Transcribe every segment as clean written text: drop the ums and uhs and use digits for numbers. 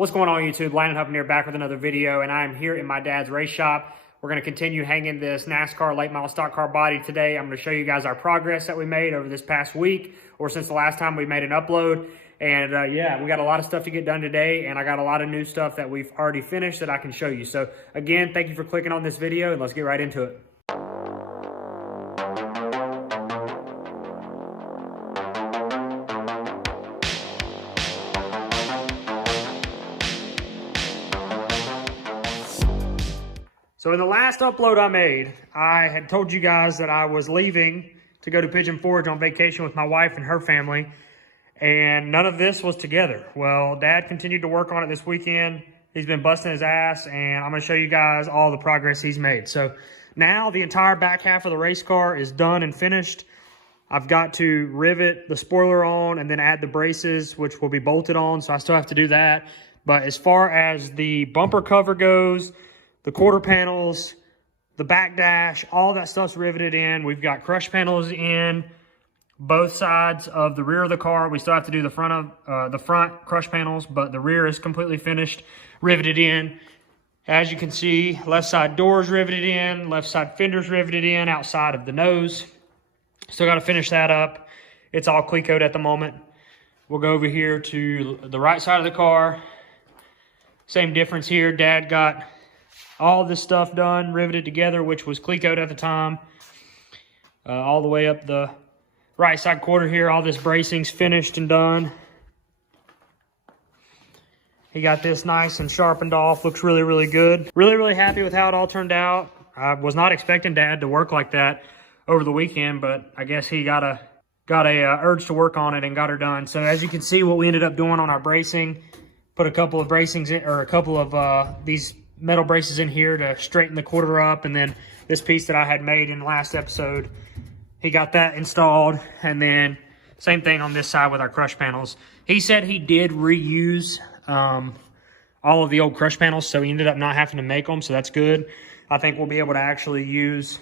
What's going on YouTube? Landon Huffman here, back with another video, and I'm here in my dad's race shop. We're going to continue hanging this NASCAR late model stock car body today. I'm going to show you guys our progress that we made over this past week, or since the last time we made an upload. And yeah, we got a lot of stuff to get done today, and I got a lot of new stuff that we've already finished that I can show you. So again, thank you for clicking on this video, and let's get right into it. So in the last upload I made, I had told you guys that I was leaving to go to Pigeon Forge on vacation with my wife and her family, and none of this was together. Well, Dad continued to work on it this weekend. He's been busting his ass, and I'm going to show you guys all the progress he's made. So now the entire back half of the race car is done and finished. I've got to rivet the spoiler on and then add the braces, which will be bolted on, so I still have to do that. But as far as the bumper cover goes, the quarter panels, the back dash, all that stuff's riveted in. We've got crush panels in both sides of the rear of the car. We still have to do the front crush panels, but the rear is completely finished, riveted in. As you can see, left side doors riveted in, left side fenders riveted in outside of the nose. Still got to finish that up. It's all clecoed at the moment. We'll go over here to the right side of the car. Same difference here. Dad got all this stuff done, riveted together, which was clecoed at the time. All the way up the right side quarter here, all this bracing's finished and done. He got this nice and sharpened off. Looks really, really good. Really, really happy with how it all turned out. I was not expecting Dad to work like that over the weekend, but I guess he got a urge to work on it and got her done. So as you can see, what we ended up doing on our bracing, put a couple of bracings in, or a couple of these metal braces in here to straighten the quarter up, and then this piece that I had made in the last episode, he got that installed. And then same thing on this side with our crush panels. He said he did reuse all of the old crush panels, so he ended up not having to make them, so that's good. I think we'll be able to actually use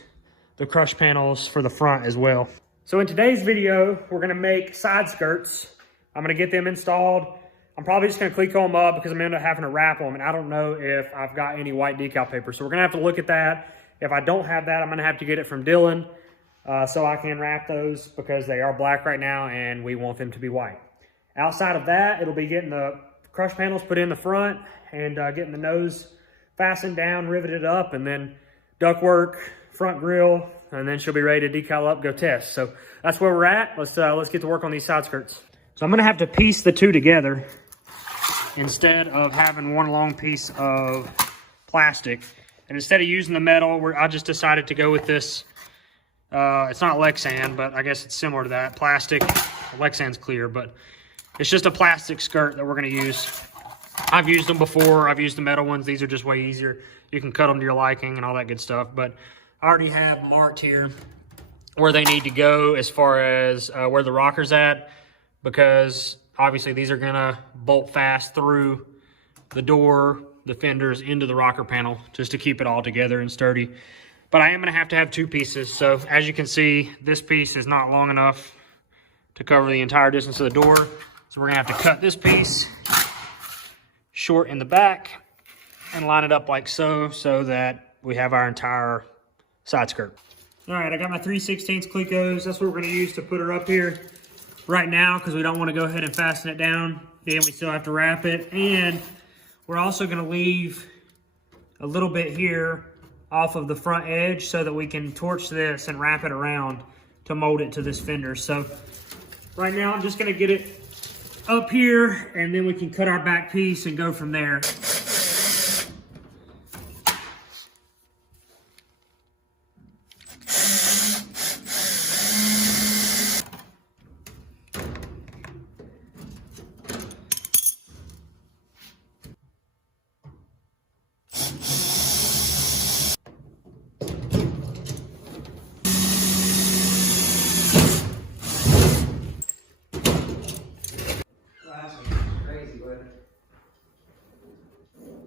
the crush panels for the front as well. So in today's video, we're going to make side skirts. I'm going to get them installed. I'm probably just going to cleco them up because I'm going to end up having to wrap them, and I don't know if I've got any white decal paper. So we're going to have to look at that. If I don't have that, I'm going to have to get it from Dylan so I can wrap those, because they are black right now and we want them to be white. Outside of that, it'll be getting the crush panels put in the front and getting the nose fastened down, riveted up, and then ductwork, front grille, and then she'll be ready to decal up, go test. So that's where we're at. Let's get to work on these side skirts. So I'm going to have to piece the two together instead of having one long piece of plastic. And instead of using the metal, I just decided to go with this. It's not Lexan, but I guess it's similar to that. Plastic. Lexan's clear, but it's just a plastic skirt that we're going to use. I've used them before. I've used the metal ones. These are just way easier. You can cut them to your liking and all that good stuff. But I already have marked here where they need to go as far as where the rocker's at, because obviously these are gonna bolt fast through the door, the fenders, into the rocker panel, just to keep it all together and sturdy. But I am gonna have to have two pieces. So as you can see, this piece is not long enough to cover the entire distance of the door. So we're gonna have to cut this piece short in the back and line it up like so, so that we have our entire side skirt. All right, I got my 3/16 clecos. That's what we're gonna use to put her up here right now, because we don't want to go ahead and fasten it down. Then we still have to wrap it. And we're also going to leave a little bit here off of the front edge so that we can torch this and wrap it around to mold it to this fender. So right now I'm just going to get it up here, and then we can cut our back piece and go from there.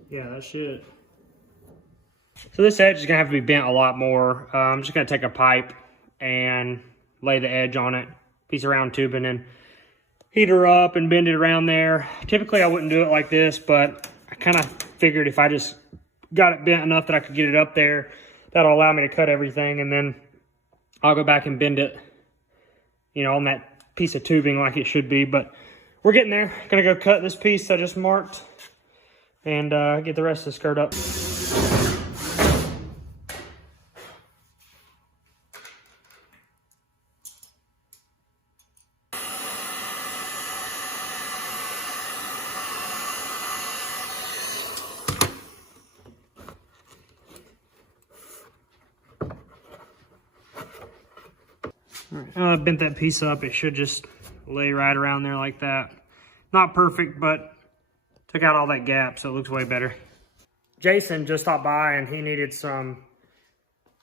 Yeah, that's it. So this edge is gonna have to be bent a lot more. I'm just gonna take a pipe and lay the edge on it, piece of round tubing, and heat her up and bend it around there. Typically I wouldn't do it like this, but I kind of figured if I just got it bent enough that I could get it up there, that'll allow me to cut everything, and then I'll go back and bend it, you know, on that piece of tubing like it should be. But we're getting there. Gonna go cut this piece I just marked and get the rest of the skirt up. All right, I bent that piece up. It should just lay right around there like that. Not perfect, but took out all that gap, so it looks way better. Jason just stopped by and he needed some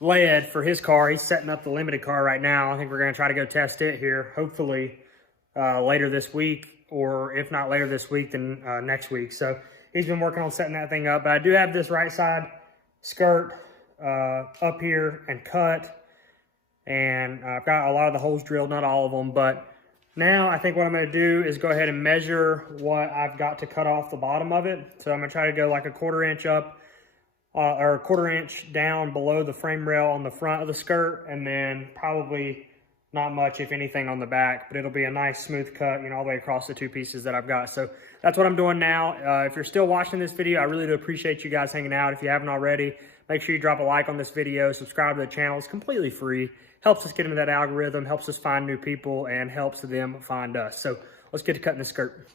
lead for his car. He's setting up the limited car right now. I think we're gonna try to go test it here, hopefully later this week, or if not later this week, then next week. So he's been working on setting that thing up, but I do have this right side skirt up here and cut. And I've got a lot of the holes drilled, not all of them, but now I think what I'm gonna do is go ahead and measure what I've got to cut off the bottom of it. So I'm gonna try to go like a 1/4 inch up or a 1/4 inch down below the frame rail on the front of the skirt, and then probably not much, if anything, on the back, but it'll be a nice smooth cut, you know, all the way across the two pieces that I've got. So that's what I'm doing now. If you're still watching this video, I really do appreciate you guys hanging out. If you haven't already, make sure you drop a like on this video, subscribe to the channel. It's completely free. Helps us get into that algorithm, helps us find new people, and helps them find us. So let's get to cutting the skirt.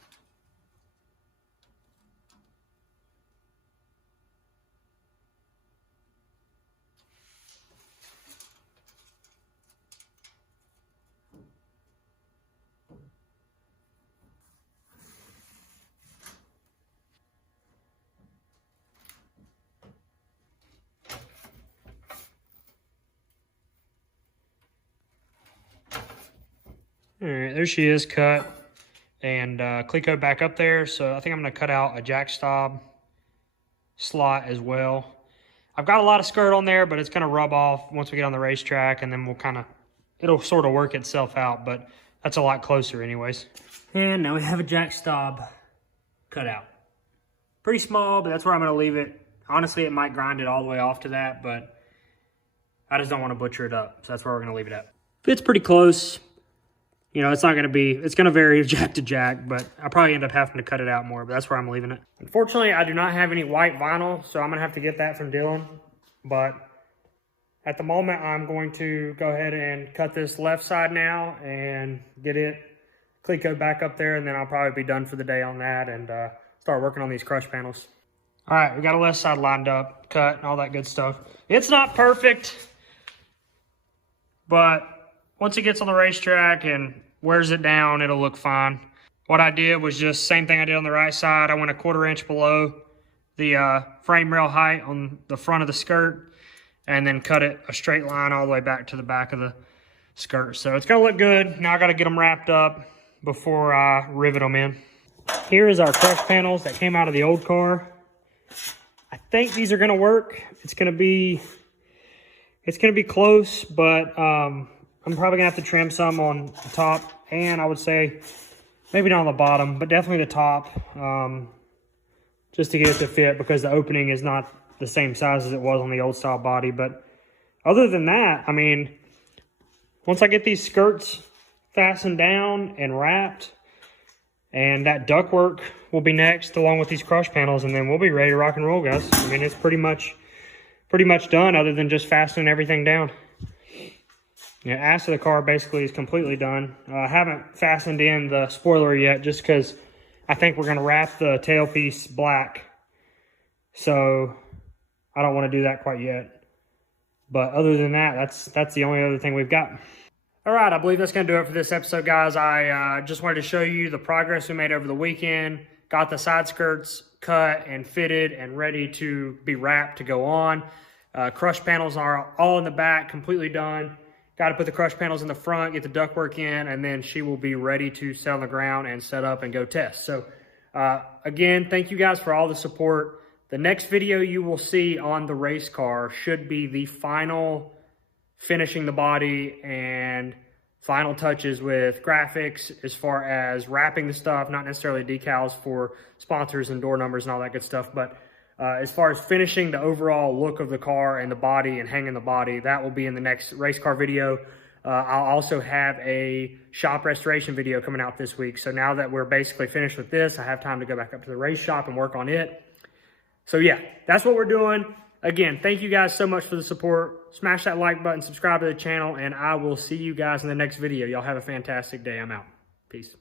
All right, there she is cut, and Cleco back up there. So I think I'm gonna cut out a jack stop slot as well. I've got a lot of skirt on there, but it's gonna rub off once we get on the racetrack, and then we'll it'll sort of work itself out, but that's a lot closer anyways. And now we have a jack stop cut out. Pretty small, but that's where I'm gonna leave it. Honestly, it might grind it all the way off to that, but I just don't wanna butcher it up. So that's where we're gonna leave it at. Fits pretty close. You know, it's going to vary jack to jack, but I'll probably end up having to cut it out more, but that's where I'm leaving it. Unfortunately, I do not have any white vinyl, so I'm going to have to get that from Dylan. But at the moment, I'm going to go ahead and cut this left side now and get it Cleco back up there, and then I'll probably be done for the day on that and start working on these crush panels. All right, we got a left side lined up, cut, and all that good stuff. It's not perfect, but once it gets on the racetrack and wears it down, it'll look fine. What I did was just same thing I did on the right side. I went a 1/4 inch below the frame rail height on the front of the skirt, and then cut it a straight line all the way back to the back of the skirt. So it's gonna look good. Now I gotta get them wrapped up before I rivet them in. Here is our crush panels that came out of the old car. I think these are gonna work. It's gonna be close, but I'm probably gonna have to trim some on the top, and I would say maybe not on the bottom, but definitely the top, just to get it to fit, because the opening is not the same size as it was on the old style body. But other than that, I mean, once I get these skirts fastened down and wrapped, and that ductwork will be next along with these crush panels, and then we'll be ready to rock and roll, guys. I mean, it's pretty much done, other than just fastening everything down. Yeah, ass of the car basically is completely done. I haven't fastened in the spoiler yet, just because I think we're going to wrap the tailpiece black. So I don't want to do that quite yet. But other than that, that's the only other thing we've got. All right, I believe that's going to do it for this episode, guys. I just wanted to show you the progress we made over the weekend. Got the side skirts cut and fitted and ready to be wrapped to go on. Crush panels are all in the back, completely done. Got to put the crush panels in the front, get the ductwork in, and then she will be ready to set on the ground and set up and go test. So again, thank you guys for all the support. The next video you will see on the race car should be the final finishing the body and final touches with graphics as far as wrapping the stuff, not necessarily decals for sponsors and door numbers and all that good stuff, but as far as finishing the overall look of the car and the body and hanging the body, that will be in the next race car video. I'll also have a shop restoration video coming out this week. So now that we're basically finished with this, I have time to go back up to the race shop and work on it. So yeah, that's what we're doing. Again, thank you guys so much for the support. Smash that like button, subscribe to the channel, and I will see you guys in the next video. Y'all have a fantastic day. I'm out. Peace.